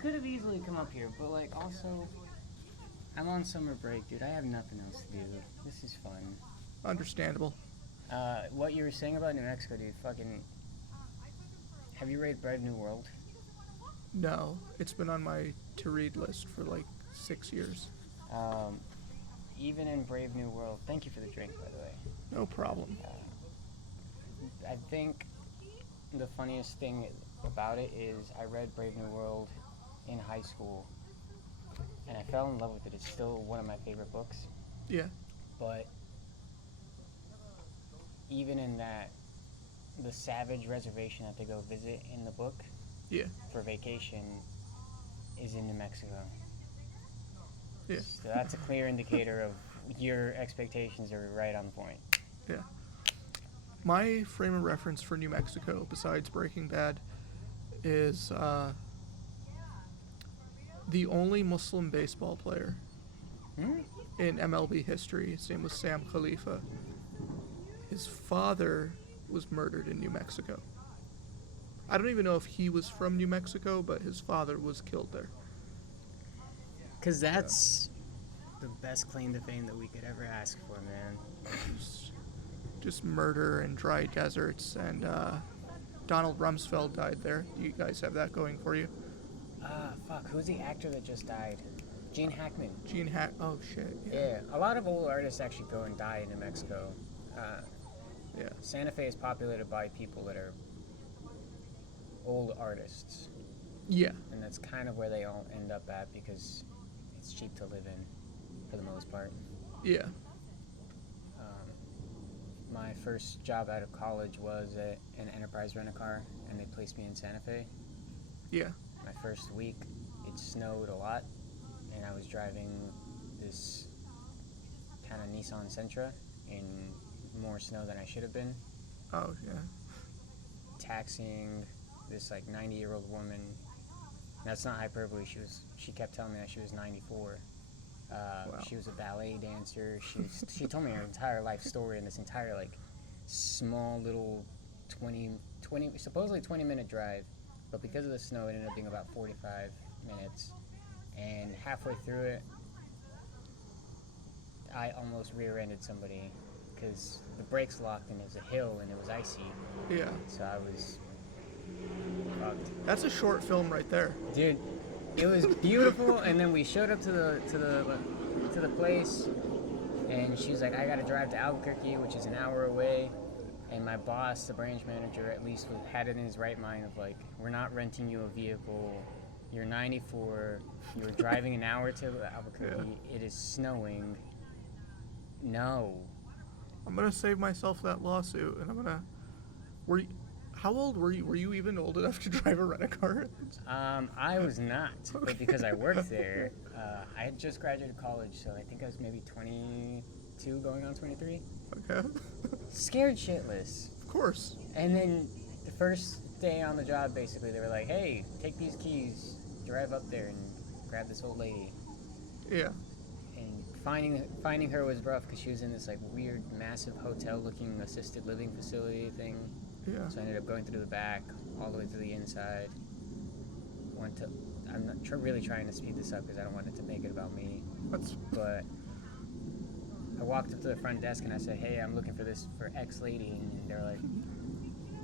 could have easily come up here, but like also, I'm on summer break, dude. I have nothing else to do. This is fun. Understandable. What you were saying about New Mexico, dude, fucking... Have you read Brave New World? No, it's been on my to-read list for like 6 years. Even in Brave New World... Thank you for the drink, by the way. No problem. I think the funniest thing about it is I read Brave New World in high school, and I fell in love with it. It's still one of my favorite books. Yeah. But even in that, the savage reservation that they go visit in the book for vacation is in New Mexico. Yeah. So that's a clear indicator of your expectations are right on point. Yeah. My frame of reference for New Mexico, besides Breaking Bad, is the only Muslim baseball player in MLB history. His name was Sam Khalifa. His father was murdered in New Mexico. I don't even know if he was from New Mexico, but his father was killed there. Because that's the best claim to fame that we could ever ask for, man. Just murder and dry deserts, and Donald Rumsfeld died there. You guys have that going for you? Fuck, who's the actor that just died? Gene Hackman. Oh, shit. Yeah, a lot of old artists actually go and die in New Mexico. Yeah. Santa Fe is populated by people that are old artists. Yeah. And that's kind of where they all end up at because it's cheap to live in, for the most part. Yeah. My first job out of college was at an Enterprise rent-a-car, and they placed me in Santa Fe. Yeah. My first week, it snowed a lot, and I was driving this kind of Nissan Sentra in more snow than I should have been. Oh, yeah. Taxiing this, 90-year-old woman. That's not hyperbole. She kept telling me that she was 94. Wow. She was a ballet dancer. She told me her entire life story in this entire, small little 20-minute drive. But because of the snow, it ended up being about 45 minutes. And halfway through it, I almost rear-ended somebody because the brakes locked and it was a hill and it was icy. Yeah. So I was fucked. That's a short film right there. Dude, it was beautiful, and then we showed up to the place, and she was like, I gotta drive to Albuquerque, which is an hour away. And my boss, the branch manager, at least had it in his right mind of we're not renting you a vehicle. You're 94. You were driving an hour to Albuquerque. Yeah. It is snowing. No. I'm gonna save myself that lawsuit, and I'm gonna. How old were you? Were you even old enough to drive a rent-a-car? I was not, but because I worked there, I had just graduated college, so I think I was maybe 22 going on 23. Okay. Scared shitless. Of course. And then the first day on the job, basically, they were like, hey, take these keys, drive up there and grab this old lady. Yeah. And finding her was rough because she was in this weird, massive hotel-looking assisted living facility thing. Yeah. So I ended up going through the back, all the way to the inside. I'm not really trying to speed this up because I don't want it to make it about me. But I walked up to the front desk and I said, hey, I'm looking for X lady. And they're like,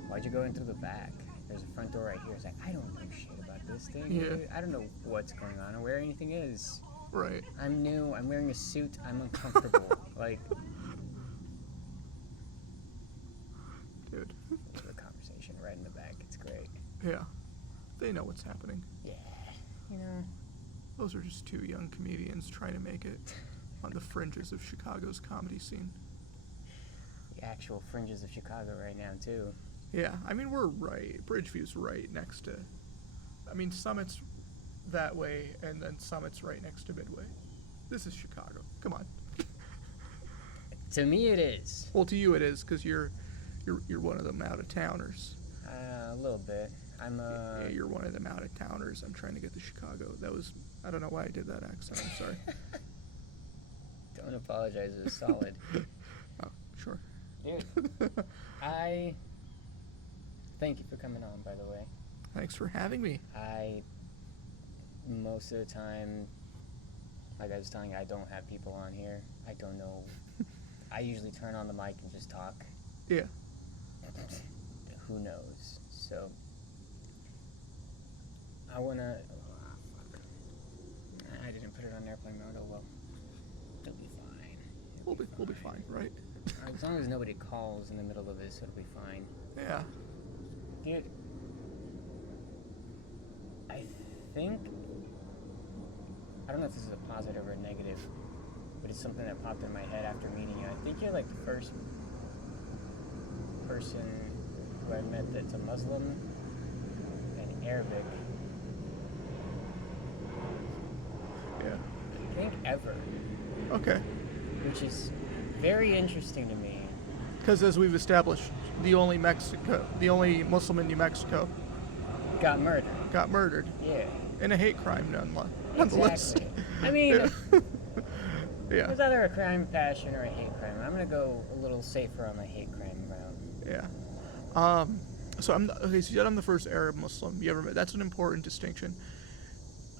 why'd you go in through the back? There's a front door right here. I was like, I don't know shit about this thing. Yeah. Dude. I don't know what's going on or where anything is. Right. I'm new. I'm wearing a suit. I'm uncomfortable. Dude. There's a conversation right in the back. It's great. Yeah. They know what's happening. Yeah. You know. Those are just two young comedians trying to make it on the fringes of Chicago's comedy scene. The actual fringes of Chicago right now, too. Yeah. I mean, we're right. Bridgeview's right next to... Summit's that way, and then Summit's right next to Midway. This is Chicago. Come on. To me, it is. Well, to you it is, because you're one of them out-of-towners. A little bit. Yeah, you're one of them out-of-towners. I'm trying to get to Chicago. I don't know why I did that accent. I'm sorry. Don't apologize. It was solid. Oh, sure. Dude, I thank you for coming on, by the way. Thanks for having me. I most of the time, like I was telling you, I don't have people on here. I don't know. I usually turn on the mic and just talk. Yeah. Who knows? So I wanna. I didn't put it on airplane mode. Oh well. It'll be fine. We'll be fine, right? As long as nobody calls in the middle of this, it'll be fine. Yeah. Dude, I think, I don't know if this is a positive or a negative, but it's something that popped in my head after meeting you. I think you're like the first person who I met that's a Muslim and Arabic. Yeah. I think ever, Okay. which is very interesting to me. Because as we've established, the only Muslim in New Mexico Got murdered. got murdered Yeah. in a hate crime, nonetheless. Exactly. I mean, Yeah. there's either a crime of passion or a hate crime. I'm gonna go a little safer on the hate crime route. Yeah. So so you said I'm the first Arab Muslim you ever met. That's an important distinction.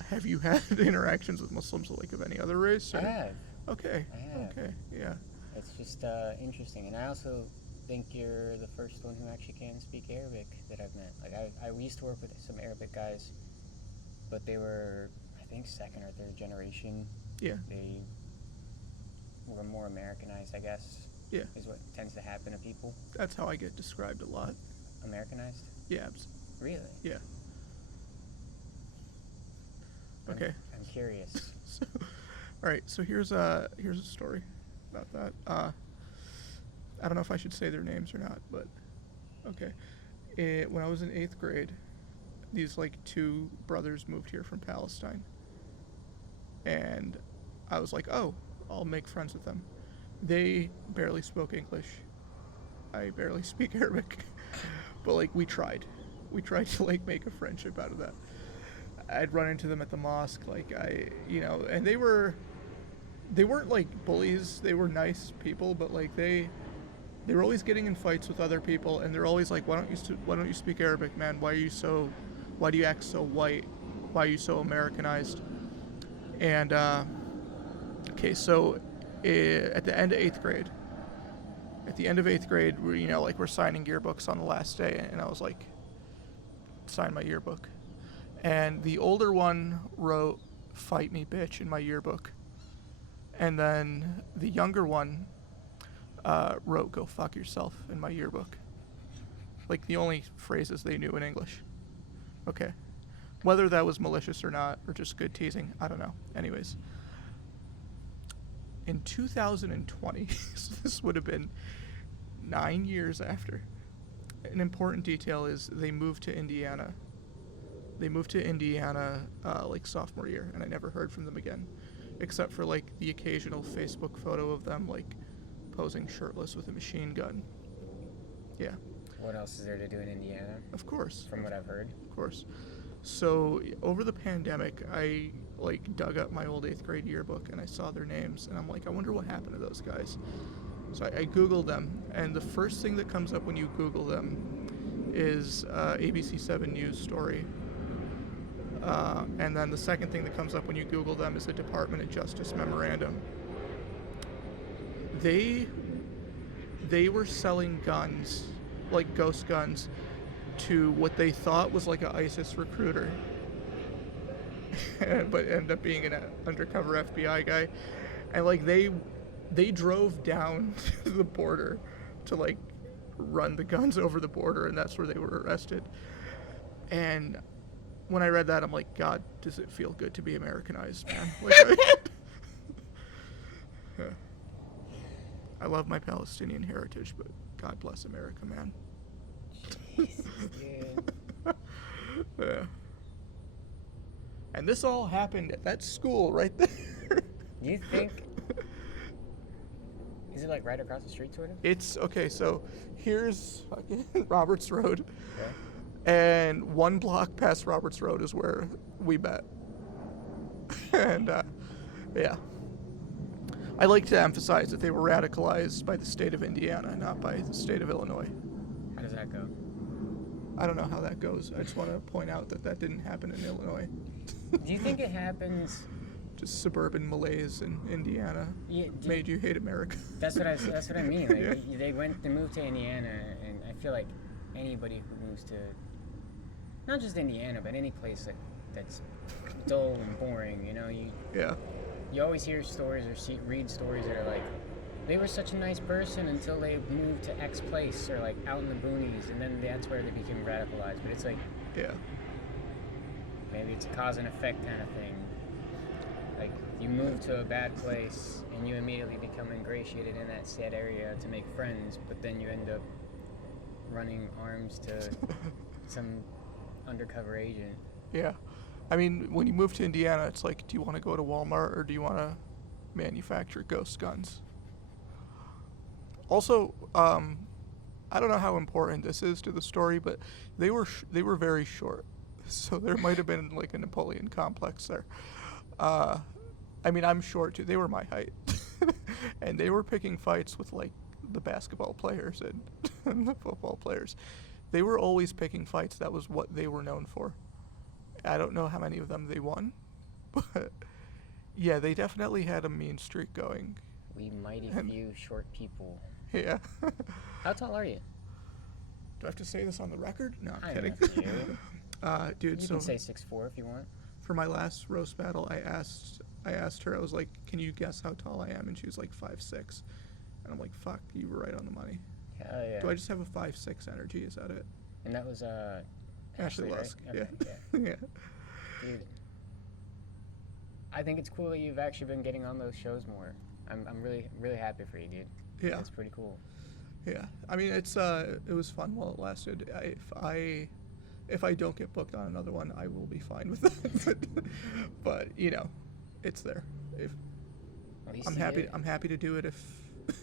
Have you had interactions with Muslims like of any other race? I or- have. Okay. I have. Okay. Yeah. It's just interesting, and I also think you're the first one who actually can speak Arabic that I've met. Like I used to work with some Arabic guys, but they were, I think, second or third generation. Yeah. They were more Americanized, I guess. Yeah. Is what tends to happen to people. That's how I get described a lot. Americanized? Yeah. Really? Yeah. Okay. I'm curious. So, all right. So here's a story about that. I don't know if I should say their names or not, but okay. When I was in 8th grade, these like two brothers moved here from Palestine, and I was like, oh, I'll make friends with them. They barely spoke English. I barely speak Arabic, but like we tried to like make a friendship out of that. I'd run into them at the mosque, like and they weren't like bullies. They were nice people, but like they were always getting in fights with other people, and they're always like, why don't you speak Arabic, man? Why do you act so white? Why are you so Americanized? And okay, so at the end of 8th grade, we're signing yearbooks on the last day, and I was like, sign my yearbook. And the older one wrote, "Fight me, bitch," in my yearbook. And then the younger one wrote, "Go fuck yourself," in my yearbook. Like the only phrases they knew in English. Okay. Whether that was malicious or not, or just good teasing, I don't know. Anyways. In 2020, so this would have been 9 years after, an important detail is they moved to Indiana. Like sophomore year, and I never heard from them again, except for like the occasional Facebook photo of them like posing shirtless with a machine gun. Yeah. What else is there to do in Indiana? Of course. From what I've heard. Of course. So over the pandemic, I like dug up my old 8th grade yearbook and I saw their names, and I'm like, I wonder what happened to those guys. So I Googled them, and the first thing that comes up when you Google them is ABC 7 News story. And then the second thing that comes up when you Google them is the Department of Justice memorandum. They were selling guns, like ghost guns, to what they thought was like an ISIS recruiter, but ended up being an undercover FBI guy. And like they drove down to the border to like run the guns over the border, and that's where they were arrested. And when I read that, I'm like, God, does it feel good to be Americanized, man? Like, yeah. I love my Palestinian heritage, but God bless America, man. Jesus, dude. Yeah. And this all happened at that school right there. You think? Is it like right across the street, sort of? It's okay. So here's fucking Roberts Road. Okay. And 1 block past Roberts Road is where we met. And, yeah. I like to emphasize that they were radicalized by the state of Indiana, not by the state of Illinois. How does that go? I don't know how that goes. I just want to point out that didn't happen in Illinois. Do you think it happens? Just suburban malaise in Indiana Yeah, made you hate America. That's what I mean. Like, Yeah. they moved to Indiana, and I feel like anybody who moves to not just Indiana, but any place that's dull and boring, Yeah. you always hear stories or read stories that are like, they were such a nice person until they moved to X place or like out in the boonies, and then that's where they became radicalized. But it's like, Yeah. maybe it's a cause and effect kind of thing. Like, you move to a bad place and you immediately become ingratiated in that sad area to make friends, but then you end up running arms to some undercover agent. Yeah. I mean, when you move to Indiana, it's like, do you want to go to Walmart or do you want to manufacture ghost guns? Also, I don't know how important this is to the story, but they were very short, so there might have been like a Napoleon complex there. I mean, I'm short too. They were my height, and they were picking fights with like the basketball players and the football players. They were always picking fights. That was what they were known for. I don't know how many of them they won, but yeah, they definitely had a mean streak going. We mighty few short people. Yeah. How tall are you? Do I have to say this on the record? No, I'm I kidding. know you. Dude, You so can say 6'4" if you want. for my last roast battle, I asked her, I was like, "Can you guess how tall I am?" And she was like 5'6", and I'm like, "Fuck, you were right on the money." Hell yeah. Do I just have a 5'6" energy? Is that it? And that was Ashley right? Lusk. Okay, Yeah. Yeah. Dude, I think it's cool that you've actually been getting on those shows more. I'm really really happy for you, dude. Yeah. That's pretty cool. Yeah. I mean, it was fun while it lasted. If I don't get booked on another one, I will be fine with that. But you know, it's there. If At least I'm you happy, did. I'm happy to do it if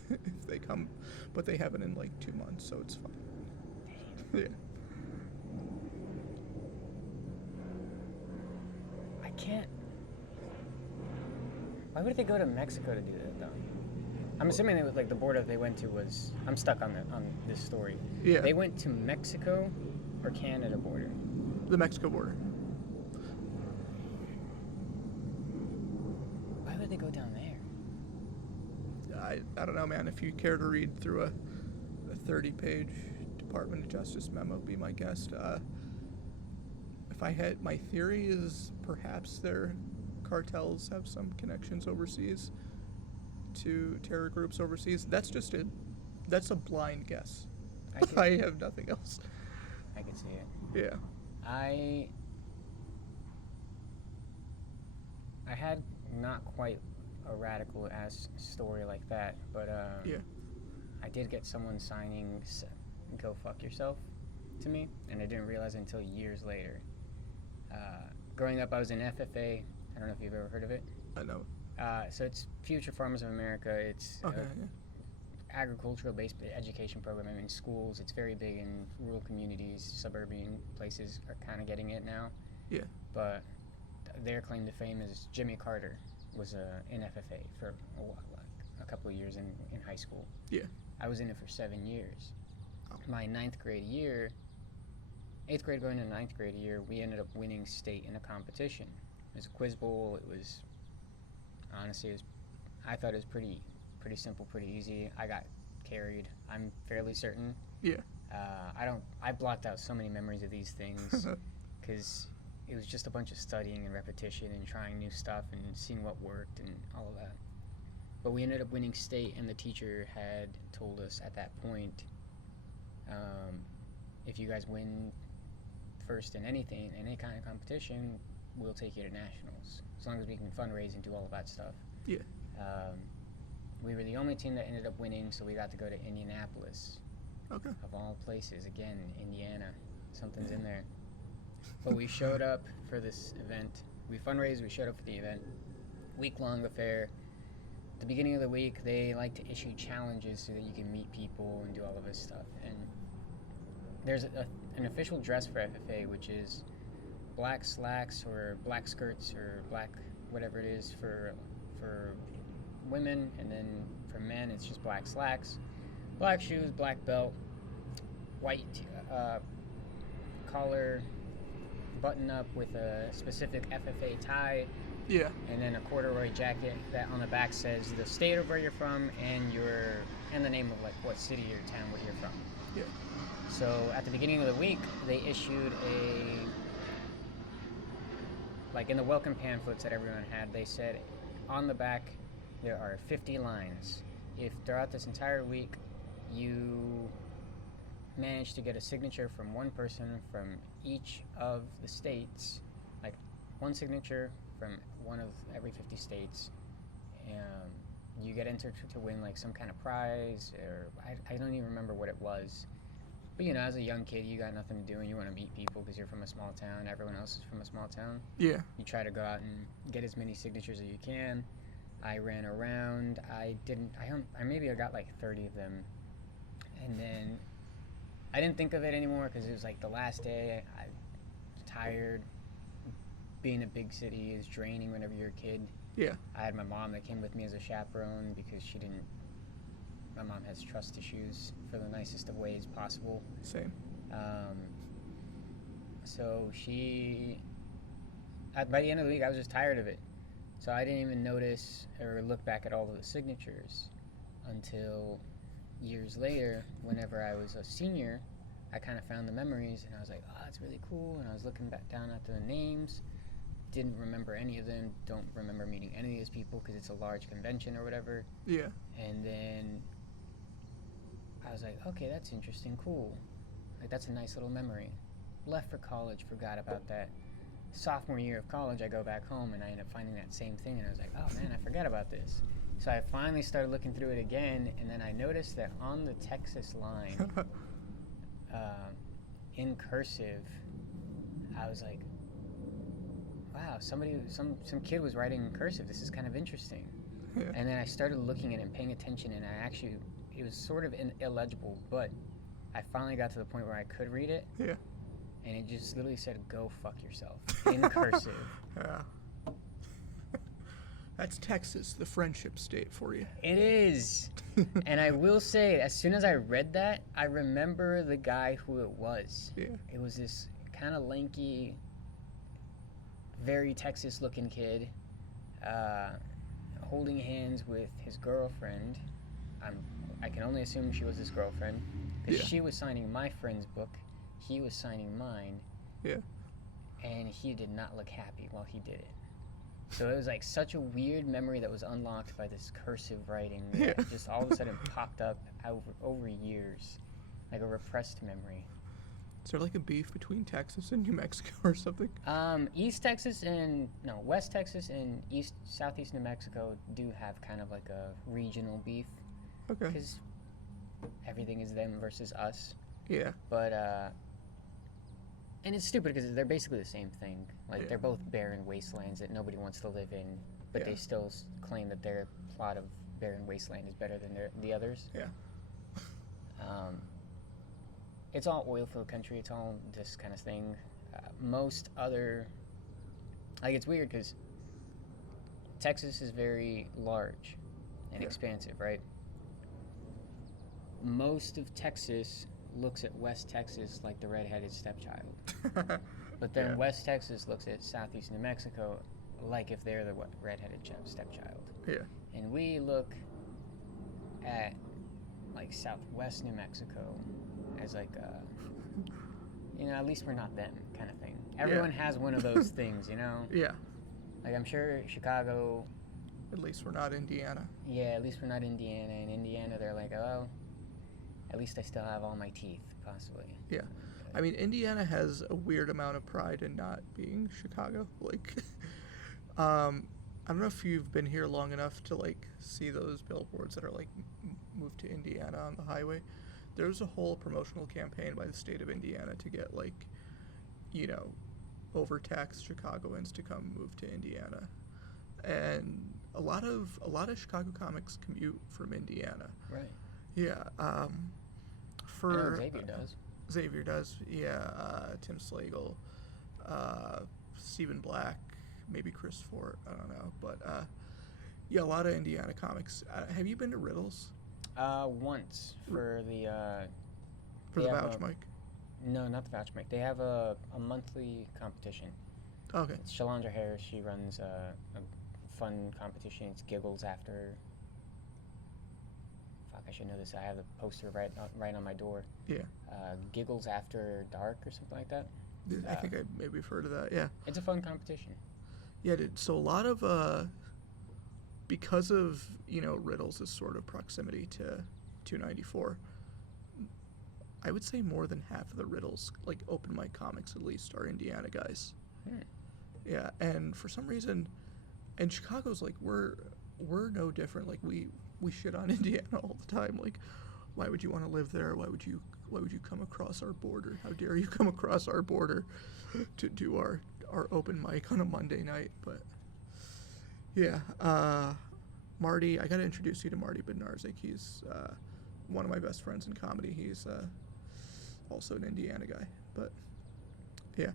if they come, but they haven't in like 2 months, so it's fine. Yeah. I can't. Why would they go to Mexico to do that though? I'm assuming like the border they went to was. I'm stuck on this story. Yeah. They went to Mexico or Canada border. The Mexico border. Why would they go down there? I don't know, man. If you care to read through a 30-page Department of Justice memo, be my guest. If I had, my theory is perhaps their cartels have some connections overseas to terror groups overseas. That's a blind guess. I have nothing else. I can see it. Yeah. I had not quite a radical ass story like that, but Yeah. I did get someone signing "Go fuck yourself" to me, and I didn't realize it until years later. Growing up, I was in FFA. I don't know if you've ever heard of it. I know. So it's Future Farmers of America. It's Okay. Yeah. agricultural-based education program in schools. It's very big in rural communities. Suburban places are kind of getting it now. Yeah. But their claim to fame is Jimmy Carter was in FFA for a couple of years in high school. Yeah. I was in it for 7 years. Oh. My 8th grade going into 9th grade year, we ended up winning state in a competition. It was a quiz bowl. It was, honestly, I thought it was pretty simple, pretty easy. I got carried. I'm fairly certain. Yeah. I blocked out so many memories of these things because it was just a bunch of studying and repetition and trying new stuff and seeing what worked and all of that. But we ended up winning state, and the teacher had told us at that point, if you guys win first in anything, in any kind of competition, we'll take you to nationals, as long as we can fundraise and do all of that stuff. Yeah. We were the only team that ended up winning, so we got to go to Indianapolis, Okay. of all places. Again, Indiana, something's in there. But we showed up for this event. We fundraised, we showed up for the event. Week-long affair. At the beginning of the week, they like to issue challenges so that you can meet people and do all of this stuff. And there's an official dress for FFA, which is black slacks or black skirts or black whatever it is for women, and then for men it's just black slacks, black shoes, black belt, white collar, button up with a specific FFA tie, Yeah. and then a corduroy jacket that on the back says the state of where you're from and the name of like what city or town where you're from. Yeah. So at the beginning of the week, they issued like in the welcome pamphlets that everyone had, they said on the back there are 50 lines. If throughout this entire week you manage to get a signature from one person from each of the states, like one signature from one of every 50 states, you get entered to win like some kind of prize, or I don't even remember what it was. But as a young kid, you got nothing to do and you want to meet people because you're from a small town. Everyone else is from a small town. Yeah. You try to go out and get as many signatures as you can. I ran around. I maybe I got like 30 of them. And then I didn't think of it anymore because it was like the last day. I was tired. Being a big city is draining whenever you're a kid. Yeah. I had my mom that came with me as a chaperone because my mom has trust issues for the nicest of ways possible. Same. So by the end of the week, I was just tired of it. So I didn't even notice or look back at all of the signatures until years later, whenever I was a senior. I kind of found the memories and I was like, oh, that's really cool. And I was looking back down at the names. Didn't remember any of them. Don't remember meeting any of these people because it's a large convention or whatever. Yeah. And then I was like, okay, that's interesting, cool. Like, that's a nice little memory. Left for college, forgot about that. Sophomore year of college, I go back home and I end up finding that same thing, and I was like, oh man, I forgot about this. So I finally started looking through it again, and then I noticed that on the Texas line, in cursive, I was like, wow, some kid was writing in cursive. This is kind of interesting. Yeah. And then I started looking at it and paying attention, and it was sort of illegible, but I finally got to the point where I could read it. Yeah. And it just literally said, go fuck yourself, in cursive. Yeah. That's Texas, the friendship state for you. It is. And I will say, as soon as I read that, I remember the guy who it was. Yeah. It was this kind of lanky, very Texas-looking kid, holding hands with his girlfriend. I can only assume she was his girlfriend, because she was signing my friend's book. He was signing mine. Yeah. And he did not look happy while he did it. So it was like such a weird memory that was unlocked by this cursive writing that just all of a sudden popped up over years, like a repressed memory. Is there like a beef between Texas and New Mexico or something? West Texas and Southeast New Mexico do have kind of like a regional beef. Okay. Because everything is them versus us. Yeah. But, and it's stupid because they're basically the same thing. Like, they're both barren wastelands that nobody wants to live in, but they still claim that their plot of barren wasteland is better than the others. Yeah. It's all oil field country. It's all this kind of thing. It's weird because Texas is very large and expansive, right? Most of Texas looks at West Texas like the redheaded stepchild. But then West Texas looks at Southeast New Mexico like if they're the redheaded stepchild. Yeah. And we look at like Southwest New Mexico as like at least we're not them kind of thing. Everyone has one of those things, Yeah. Like I'm sure Chicago. At least we're not Indiana. Yeah, at least we're not Indiana. In Indiana, they're like, oh, at least I still have all my teeth, possibly. Yeah. I mean, Indiana has a weird amount of pride in not being Chicago. Like, I don't know if you've been here long enough to, like, see those billboards that are, like, moved to Indiana on the highway. There's a whole promotional campaign by the state of Indiana to get, like, overtaxed Chicagoans to come move to Indiana. And a lot of Chicago comics commute from Indiana. Right. Yeah. I know Xavier does. Xavier does, yeah. Tim Slagle, Stephen Black, maybe Chris Fort, I don't know. But, a lot of Indiana comics. Have you been to Riddles? Once for the... for the Vouch Mic? No, not the Vouch Mic. They have a monthly competition. Okay. It's Shalandra Harris. She runs a fun competition. It's Giggles After. Fuck, I should know this. I have the poster right on my door. Yeah. Giggles After Dark or something like that. I think I maybe have heard of that. Yeah. It's a fun competition. Yeah, dude. So a lot of because of Riddles' sort of proximity to 294, I would say more than half of the Riddles, like open mic comics at least, are Indiana guys. Yeah, and for some reason, and Chicago's like we're no different. Like we shit on Indiana all the time. Like, why would you want to live there? Why would you come across our border? How dare you come across our border to do our open mic on a Monday night? But yeah, Marty, I gotta introduce you to Marty Bednarczyk. He's one of my best friends in comedy. He's also an Indiana guy. But yeah.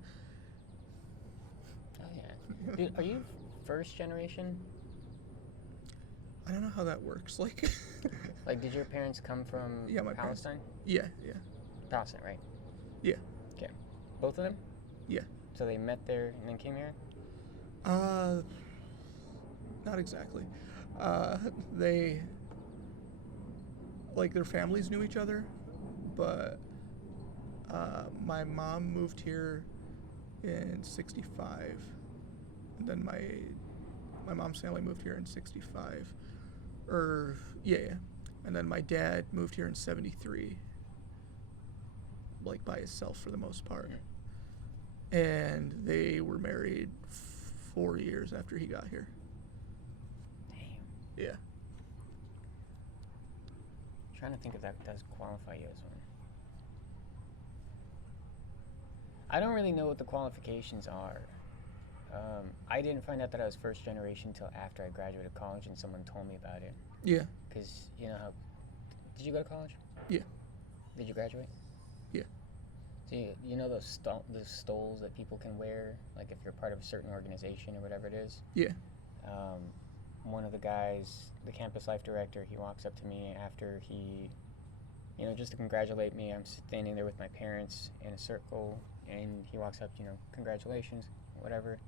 Oh yeah. Dude, are you first generation? I don't know how that works. Like, Like, did your parents come from Palestine? Yeah. Palestine, right? Yeah. Okay. Both of them? Yeah. So they met there and then came here? Not exactly. They, like, their families knew each other, but my mom moved here in 65, and then my mom's family moved here in 65. Yeah. And then my dad moved here in 73, like by himself for the most part. And they were married 4 years after he got here. Damn. Yeah. I'm trying to think if that does qualify you as one. I don't really know what the qualifications are. I didn't find out that I was first generation until after I graduated college and someone told me about it. Yeah. Because, you know how... Did you go to college? Yeah. Did you graduate? Yeah. So you know those stoles that people can wear, like if you're part of a certain organization or whatever it is? Yeah. One of the guys, the campus life director, he walks up to me after he, just to congratulate me. I'm standing there with my parents in a circle, and he walks up, congratulations, whatever.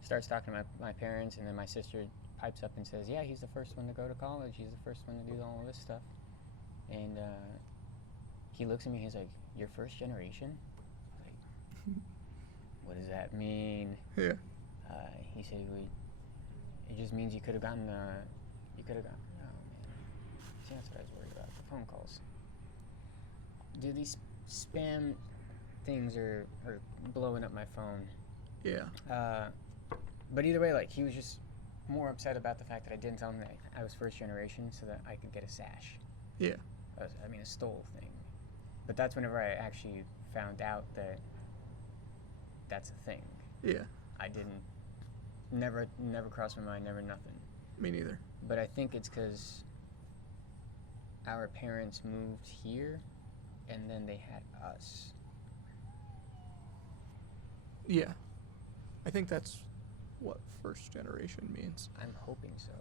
Starts talking to my parents, and then my sister pipes up and says, yeah, he's the first one to go to college. He's the first one to do all of this stuff. And he looks at me, he's like, you're first generation? Like, what does that mean? Yeah. He said, it just means you could have gotten, oh man. See, that's what I was worried about, the phone calls. Dude, these spam things are blowing up my phone. Yeah. But either way, like, he was just more upset about the fact that I didn't tell him that I was first generation so that I could get a sash. Yeah. A stole thing. But that's whenever I actually found out that that's a thing. Yeah. I didn't, never crossed my mind, never nothing. Me neither. But I think it's because our parents moved here and then they had us. Yeah. I think that's what first generation means. I'm hoping so.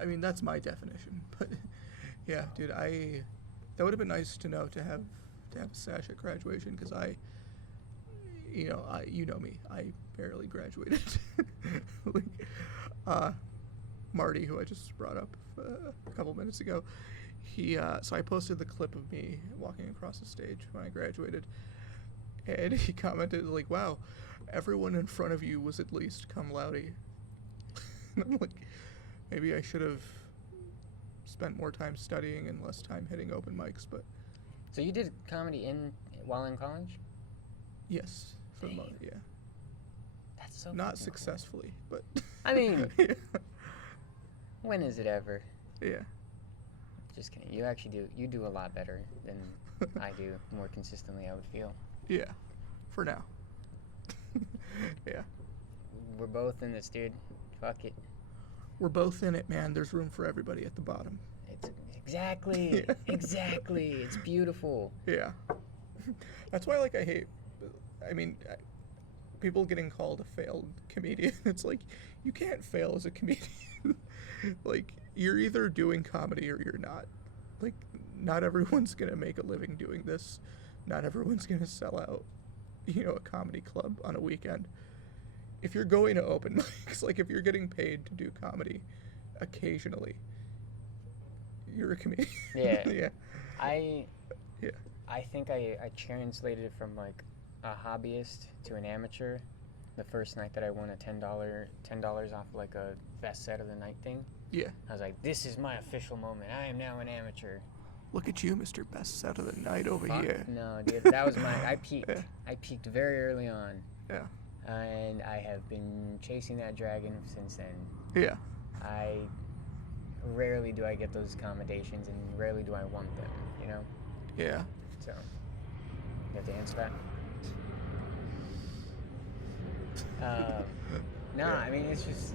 I mean, that's my definition, but yeah, dude, that would have been nice to know to have a sash at graduation, because you know me, I barely graduated. Like, Marty, who I just brought up a couple minutes ago, so I posted the clip of me walking across the stage when I graduated, and he commented like, wow, everyone in front of you was at least cum laude. And I'm like, maybe I should have spent more time studying and less time hitting open mics, but... So you did comedy while in college? Yes, for the most, yeah. That's so not fucking successfully, cool. but... I mean, yeah. When is it ever? Yeah. Just kidding. You do a lot better than I do, more consistently, I would feel. Yeah, for now. Yeah. We're both in this, dude. Fuck it. We're both in it, man. There's room for everybody at the bottom. It's exactly, Yeah. exactly. It's beautiful. Yeah. That's why, like, I hate, people getting called a failed comedian. It's like, you can't fail as a comedian. Like, you're either doing comedy or you're not. Like, not everyone's gonna make a living doing this. not everyone's going to sell out, a comedy club on a weekend. If you're going to open mics, like if you're getting paid to do comedy occasionally, you're a comedian. Yeah. Yeah. Yeah. I think I translated it from like a hobbyist to an amateur the first night that I won a $10 off like a best set of the night thing. Yeah. I was like, this is my official moment. I am now an amateur. Look at you, Mr. Best Set of the Night over here. No, dude, that was I peaked. Yeah. I peaked very early on. Yeah. And I have been chasing that dragon since then. Yeah. Rarely do I get those accommodations, and rarely do I want them, Yeah. So, you have to answer that? No, Yeah. I mean, it's just...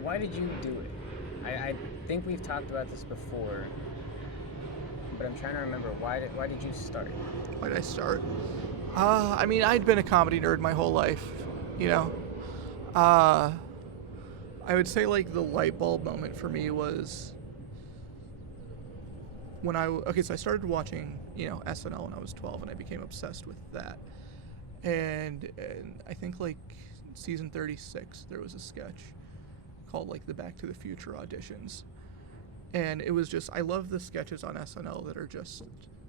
Why did you do it? I think we've talked about this before, but I'm trying to remember, why did you start? Why did I start? I mean, I'd been a comedy nerd my whole life, I would say, like, the light bulb moment for me was when so I started watching, SNL when I was 12, and I became obsessed with that. And I think, like, season 36, there was a sketch called, like, the Back to the Future auditions. And it was just, I love the sketches on SNL that are just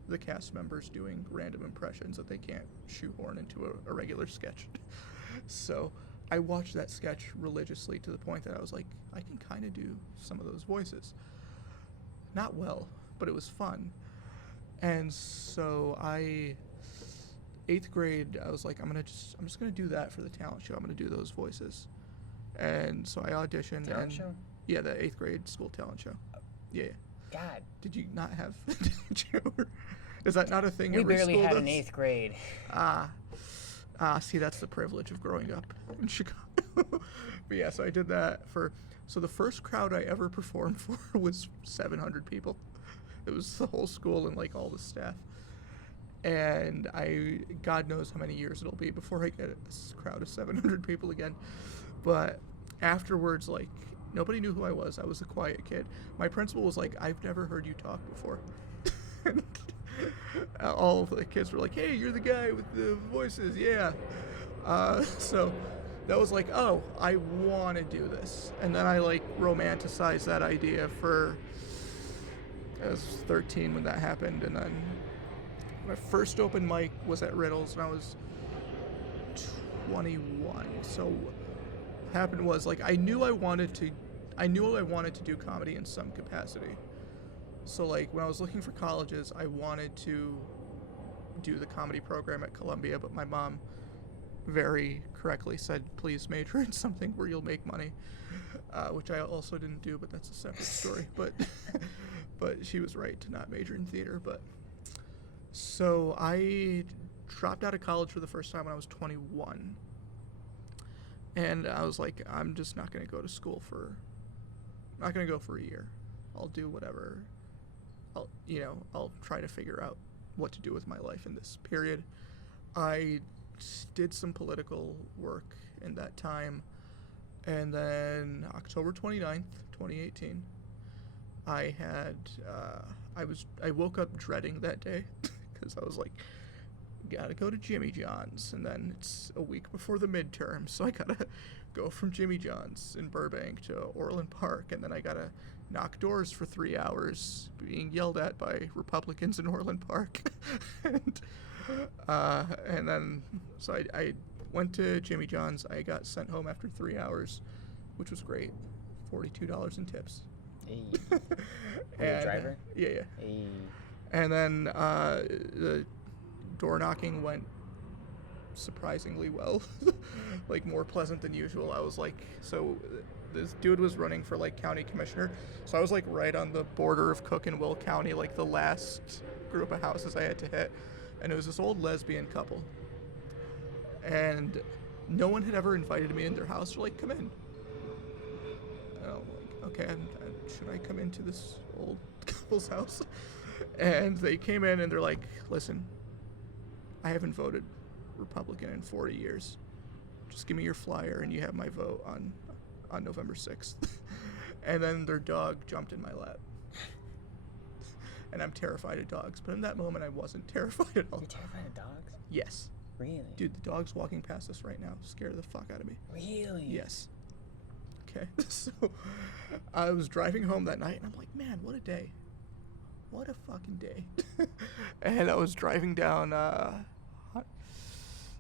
the cast members doing random impressions that they can't shoehorn into a regular sketch. So I watched that sketch religiously to the point that I was like, I can kind of do some of those voices. Not well, but it was fun. And so 8th grade, I was like, I'm just gonna do that for the talent show. I'm gonna do those voices. And so I auditioned. Talent show? Yeah, the 8th grade school talent show. Yeah. God. Did you not have a talent show? Is that not a thing? We every barely school had does? an 8th grade. See, that's the privilege of growing up in Chicago. But yeah, so I did that so the first crowd I ever performed for was 700 people. It was the whole school and, like, all the staff. And God knows how many years it'll be before I get this crowd of 700 people again. But afterwards, like, nobody knew who I was. I was a quiet kid. My principal was like, I've never heard you talk before. And all of the kids were like, hey, you're the guy with the voices, yeah. So that was like, oh, I want to do this. And then I, like, romanticized that idea I was 13 when that happened. And then my first open mic was at Riddles, and I was 21. So what happened was, like, I knew I wanted to do comedy in some capacity. So, like, when I was looking for colleges, I wanted to do the comedy program at Columbia, but my mom very correctly said, please major in something where you'll make money, which I also didn't do, but that's a separate story. But she was right to not major in theater. But so I dropped out of college for the first time when I was 21. And I was like, I'm just not going to go to school not going to go for a year. I'll do whatever. I'll try to figure out what to do with my life in this period. I did some political work in that time. And then October 29th, 2018, I woke up dreading that day because I was like, gotta go to Jimmy John's, and then it's a week before the midterm, so I gotta go from Jimmy John's in Burbank to Orland Park, and then I gotta knock doors for 3 hours being yelled at by Republicans in Orland Park. And then so I went to Jimmy John's. I got sent home after 3 hours, which was great. $42 in tips. Hey. Were you a driver? Yeah. Hey. And then the door knocking went surprisingly well, like more pleasant than usual. I was like, so this dude was running for, like, county commissioner, so I was, like, right on the border of Cook and Will County, like the last group of houses I had to hit, and it was this old lesbian couple, and no one had ever invited me in their house. They're like, come in. And I'm like, okay, should I come into this old couple's house? And they came in and they're like, listen, I haven't voted Republican in 40 years. Just give me your flyer and you have my vote on November 6th. And then their dog jumped in my lap. and I'm terrified of dogs. But in that moment, I wasn't terrified at all. You're terrified of dogs? Yes. Really? Dude, the dog's walking past us right now. Scare the fuck out of me. Really? Yes. Okay. So, I was driving home that night, and I'm like, man, what a day. What a fucking day. And I was driving down,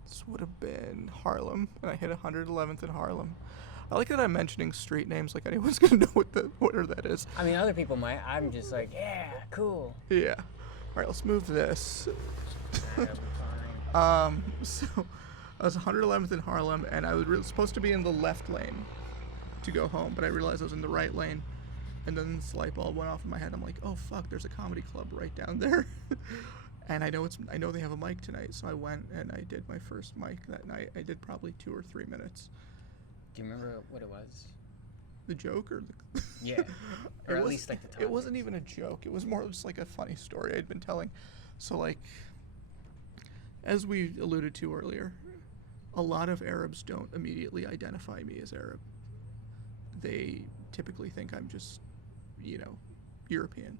this would have been Harlem, and I hit 111th in Harlem. I like that I'm mentioning street names, like anyone's gonna know what order that is. I mean, other people might. I'm just like, yeah, cool. Yeah. Alright, let's move this. That'll be fine. So I was 111th in Harlem, and I was supposed to be in the left lane to go home, but I realized I was in the right lane, and then this light bulb went off in my head. I'm like, oh fuck, there's a comedy club right down there. And I know they have a mic tonight, so I went and I did my first mic that night. I did probably 2 or 3 minutes. Do you remember what it was? The joke or the Yeah. Or at least like the topic. It wasn't even a joke. It was more just like a funny story I'd been telling. So like, as we alluded to earlier, a lot of Arabs don't immediately identify me as Arab. They typically think I'm just, European.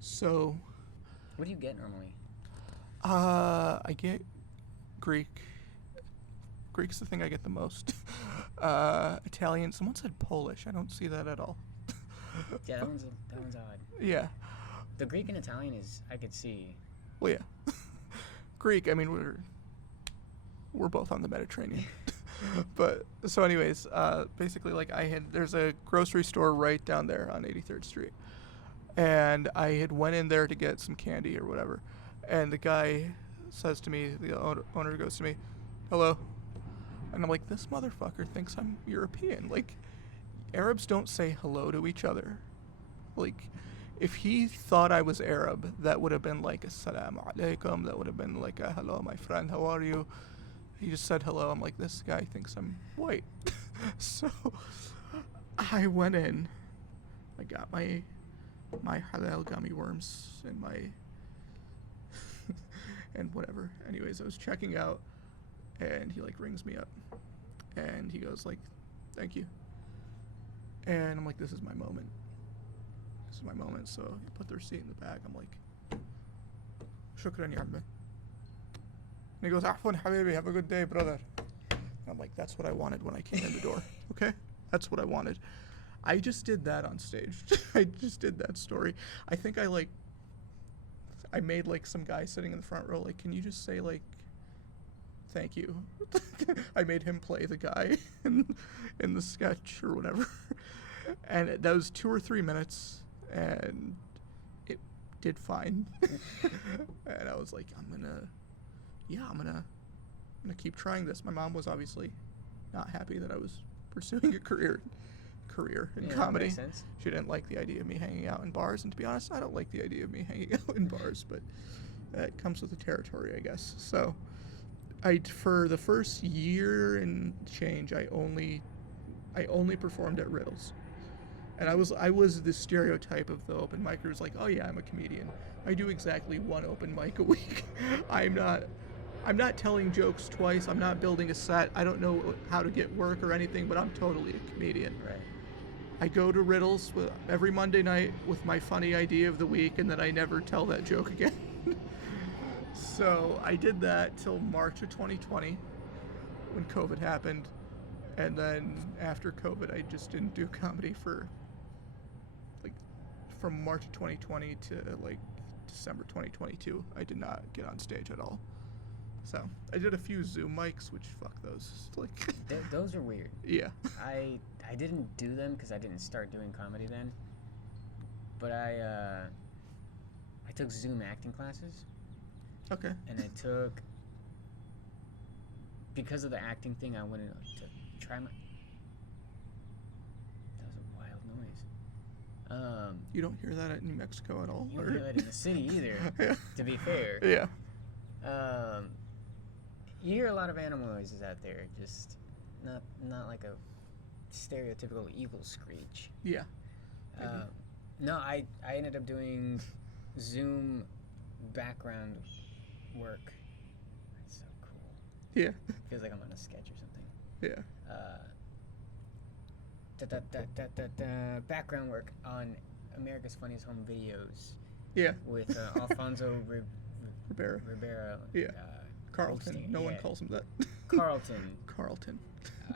So, What do you get normally? I get Greek. Greek's the thing I get the most. Italian. Someone said Polish. I don't see that at all. Yeah, that one's odd. Yeah. The Greek and Italian is, I could see. Well, yeah. Greek. I mean, we're both on the Mediterranean. But so, anyways, basically, like there's a grocery store right down there on 83rd Street, and I had went in there to get some candy or whatever, and the guy says to me, the owner goes to me, "Hello," and I'm like, this motherfucker thinks I'm European. Like, Arabs don't say hello to each other. Like, if he thought I was Arab, that would have been like assalamu alaikum. That would have been like hello, my friend, how are you? He just said hello. I'm like, this guy thinks I'm white. So I went in. I got my halal gummy worms and my and whatever. Anyways, I was checking out, and he like rings me up, and he goes like, "Thank you." And I'm like, this is my moment. This is my moment. So he put the receipt in the bag. I'm like, "Shukran ya ammi." And he goes, "Afwan habibi, have a good day, brother." And I'm like, that's what I wanted when I came in the door. Okay? That's what I wanted. I just did that on stage. I just did that story. I think I made like some guy sitting in the front row, like, can you just say like, thank you? I made him play the guy in the sketch or whatever. And that was 2 or 3 minutes, and it did fine. And I was like, I'm gonna keep trying this. My mom was obviously not happy that I was pursuing a career in comedy. That makes sense. She didn't like the idea of me hanging out in bars, and to be honest, I don't like the idea of me hanging out in bars, but that comes with the territory, I guess. So for the first year and change, I only performed at Riddles. And I was the stereotype of the open micer who's like, oh yeah, I'm a comedian. I do exactly 1 open mic a week. I'm not telling jokes twice. I'm not building a set. I don't know how to get work or anything, but I'm totally a comedian. Right. I go to Riddles every Monday night with my funny idea of the week, and then I never tell that joke again. So I did that till March of 2020 when COVID happened. And then after COVID, I just didn't do comedy for from March of 2020 to like December 2022. I did not get on stage at all. So I did a few Zoom mics, which fuck those. Like Those are weird. Yeah. I didn't do them because I didn't start doing comedy then. But I took Zoom acting classes. Okay. And I took, because of the acting thing, I wanted to try my. That was a wild noise. You don't hear that in New Mexico at all? You don't hear that in the city either. Yeah. To be fair. Yeah. You hear a lot of animal noises out there, just not like a stereotypical eagle screech. Yeah. No, I ended up doing Zoom background work. That's so cool. Yeah. Feels like I'm on a sketch or something. Yeah. Background work on America's Funniest Home Videos Yeah. with Alfonso Rivera. Yeah. Yeah. Carlton. hosting. No one Yeah. calls him that. Carlton. Carlton. Uh,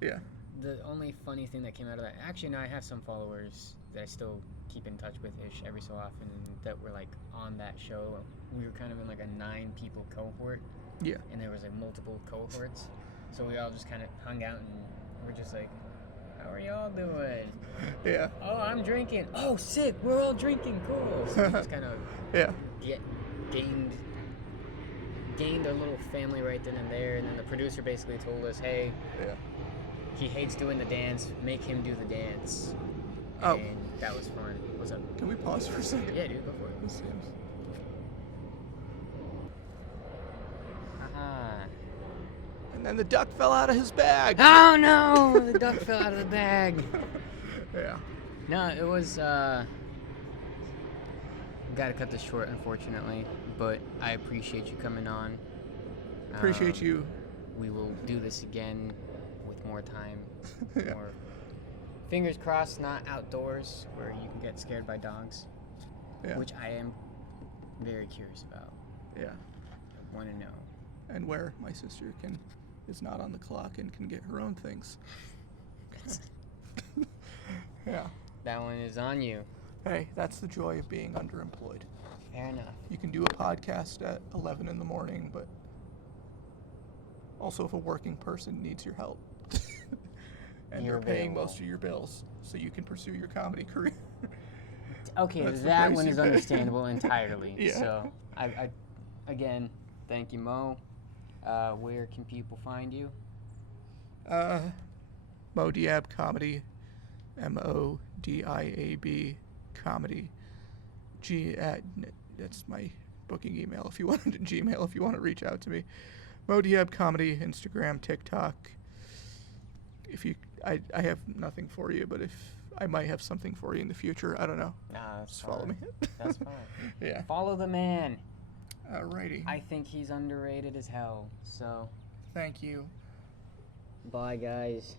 Yeah. The only funny thing that came out of that, actually, no, I have some followers that I still keep in touch with ish every so often that were like on that show. We were kind of in like a 9-people cohort, Yeah. and there was like multiple cohorts, so we all just kind of hung out and we're just like, how are y'all doing? Yeah. Oh, I'm drinking. Oh, sick, we're all drinking. Cool. So we just kind of Yeah. gained a little family right then and there, and then the producer basically told us, hey, Yeah. he hates doing the dance, make him do the dance. Oh. And that was fun. What's up? Can we pause for a second? Yeah, dude, go for it. This seems... Haha. And then the duck fell out of his bag. Oh no! The duck fell out of the bag. Yeah. No, it was, gotta cut this short, unfortunately, but I appreciate you coming on. Appreciate you. We will do this again with more time. Yeah. More. Fingers crossed, not outdoors where you can get scared by dogs, Yeah. which I am very curious about. Yeah. I want to know. And where my sister is not on the clock and can get her own things. Yeah. That one is on you. Hey, that's the joy of being underemployed. Fair enough. You can do a podcast at 11 in the morning, but also if a working person needs your help and You're they're paying available. most of your bills so you can pursue your comedy career. Okay, That's the that price one you is pay. understandable entirely. Yeah. So, I again, thank you, Mo. Where can people find you? Mo Diab Comedy, MODIAB Comedy. That's my booking email if you want Gmail if you want to reach out to me. Mo Diab Comedy, Instagram, TikTok. I have nothing for you, but if I might have something for you in the future, I don't know. Nah, that's Just fine. follow me. That's fine. Yeah. Follow the man. Alrighty. I think he's underrated as hell. So, Thank you. bye, guys.